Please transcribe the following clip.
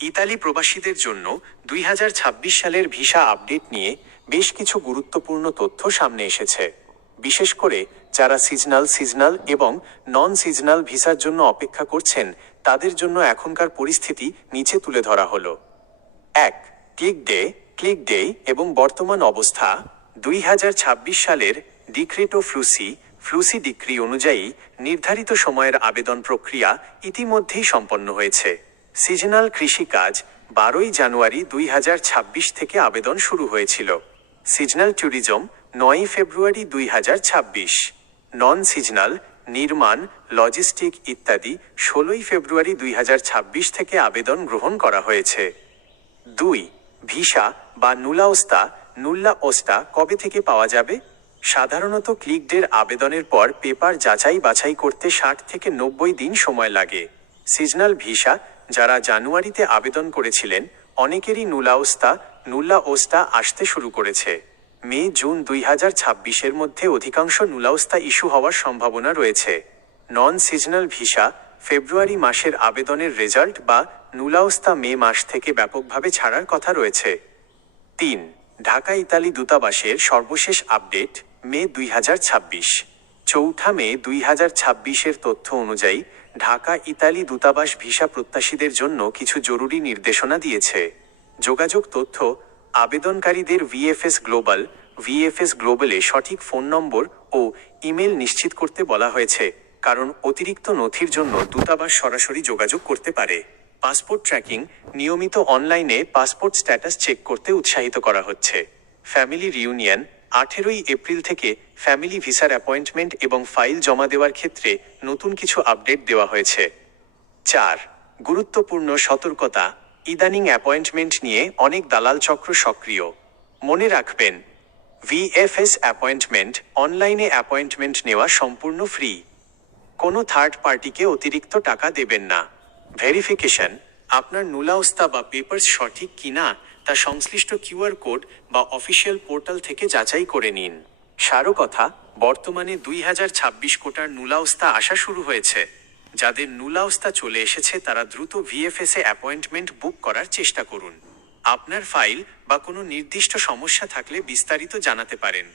Italy প্রবাসীদের জন্য 2026 সালের ভিসা আপডেট নিয়ে বেশ কিছু গুরুত্বপূর্ণ তথ্য সামনে এসেছে। বিশেষ করে যারা সিজনাল এবং নন সিজনাল ভিসার জন্য অপেক্ষা করছেন তাদের জন্য এখনকার পরিস্থিতি নিচে তুলে ধরা হলো। 1. ক্লিক ডে এবং বর্তমান অবস্থা। 2026 সালের ডিক্রেটো ফ্লুসি ডিক্রি অনুযায়ী নির্ধারিত সময়ের আবেদন প্রক্রিয়া ইতিমধ্যেই সম্পন্ন হয়েছে। সিজনাল কৃষিকাজ 12 জানুয়ারি 2026 থেকে আবেদন শুরু হয়েছিল। সিজনাল ট্যুরিজম 9 ফেব্রুয়ারি 2026। নন সিজনাল নির্মাণ, লজিস্টিক ইত্যাদি 16 ফেব্রুয়ারি 2026 থেকে আবেদন গ্রহণ করা হয়েছে। 2. ভিসা বা নুল্লা ওস্তা কবে থেকে পাওয়া যাবে? সাধারণত ক্লিক ডের আবেদনের পর পেপার যাচাই বাছাই করতে 60 থেকে 90 দিন সময় লাগে। সিজনাল ভিসা যারা জানুয়ারিতে আবেদন করেছিলেন অনেকেরই নুল্লা ওস্তা আসতে শুরু করেছে। জুন 2026-এর মধ্যে অধিকাংশ নুলাওস্তা ইস্যু হওয়ার সম্ভাবনা রয়েছে। নন সিজনাল ভিসা ফেব্রুয়ারি মাসের আবেদনের রেজাল্ট বা নুলাওস্তা মে মাস থেকে ব্যাপকভাবে ছাড়ার কথা রয়েছে। 3. ঢাকা ইতালি দূতাবাসের সর্বশেষ আপডেট মে 2026। 4 মে 2026-এর তথ্য অনুযায়ী ঢাকা ইতালি দূতাবাস ভিসা প্রত্যাশীদের জন্য কিছু জরুরি নির্দেশনা দিয়েছে। যোগাযোগ তথ্য: আবেদনকারীদের ভিএফএস গ্লোবালে সঠিক ফোন নম্বর ও ইমেল নিশ্চিত করতে বলা হয়েছে, কারণ অতিরিক্ত নথির জন্য দূতাবাস সরাসরি যোগাযোগ করতে পারে। পাসপোর্ট ট্র্যাকিং: নিয়মিত অনলাইনে পাসপোর্ট স্ট্যাটাস চেক করতে উৎসাহিত করা হচ্ছে। ফ্যামিলি রিউনিয়ন: 18 এপ্রিল থেকে ফ্যামিলি ভিসার অ্যাপয়েন্টমেন্ট এবং ফাইল জমা দেওয়ার ক্ষেত্রে নতুন কিছু আপডেট দেওয়া হয়েছে। 4. গুরুত্বপূর্ণ সতর্কতা: ইদানিং অ্যাপয়েন্টমেন্ট নিয়ে অনেক দালাল চক্র সক্রিয়। মনে রাখবেন, ভিএফএস অ্যাপয়েন্টমেন্ট অনলাইনে অ্যাপয়েন্টমেন্ট নেওয়া সম্পূর্ণ ফ্রি। কোনো থার্ড পার্টিকে অতিরিক্ত টাকা দেবেন না। ভেরিফিকেশন: আপনার নুলাওস্তা বা পেপারস সঠিক কিনা তা সংশ্লিষ্ট কিউআর কোড বা অফিসিয়াল পোর্টাল থেকে যাচাই করে নিন। সারকথা: বর্তমানে 2026 কোটার নুলাওস্তা আসা শুরু হয়েছে। যাদের নুলাওস্তা চলে এসেছে তারা দ্রুত ভিএফএসে অ্যাপয়েন্টমেন্ট বুক করার চেষ্টা করুন। আপনার ফাইল বা কোনো নির্দিষ্ট সমস্যা থাকলে বিস্তারিত জানাতে পারেন।